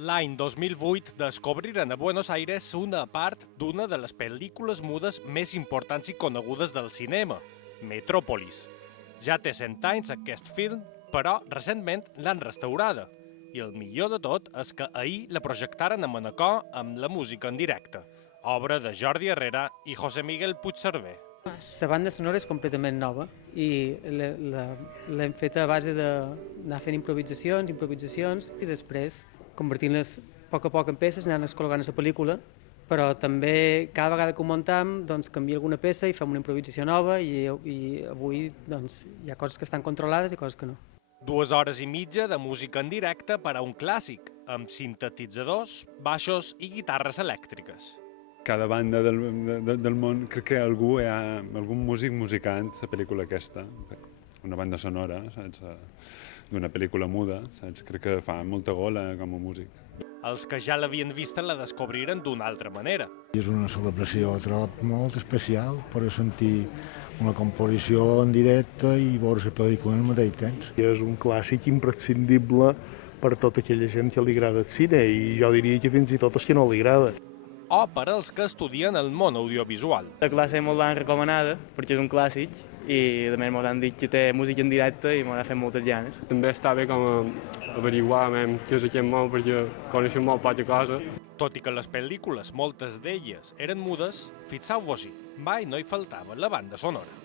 L'any 2008 descobriren a Buenos Aires una part d'una de les pel·lícules mudes més importants i conegudes del cinema, Metròpolis. Ja té 100 anys aquest film, però recentment l'han restaurada. I el millor de tot és que ahir la projectaren a Manacor amb la música en directe, obra de Jordi Herrera i José Miguel Puigcerver. La banda sonora és completament nova i l'hem feta a base d'anar fent improvisacions i després convertint-les a poc en peces, anant col·locant a la pel·lícula, però també cada vegada que ho muntam canvia alguna peça i fem una improvisació nova i avui hi ha coses que estan controlades i coses que no. 2 hores i mitja de música en directe per a un clàssic, amb sintetitzadors, baixos i guitarres elèctriques. Cada banda del món, crec que algun músic musicant la pel·lícula aquesta, una banda sonora, saps? D'una pel·lícula muda, saps? Crec que fa molta gola com a músic. Els que ja l'havien vista la descobriren d'una altra manera. És una celebració, trobo molt especial per sentir una composició en directe i veure la pel·lícula al mateix temps. És un clàssic imprescindible per tota aquella gent que li agrada el cine i jo diria que fins i tot els que no li agrada. O per als que estudien el món audiovisual. La classe molt l'han recomanada perquè és un clàssic i a més m'han dit que té música en directe i m'ha fet moltes ganes. També està bé com averiguar què és aquest món perquè coneixem molt poca cosa. Tot i que les pel·lícules, moltes d'elles, eren mudes, fixeu-vos-hi, mai no hi faltava la banda sonora.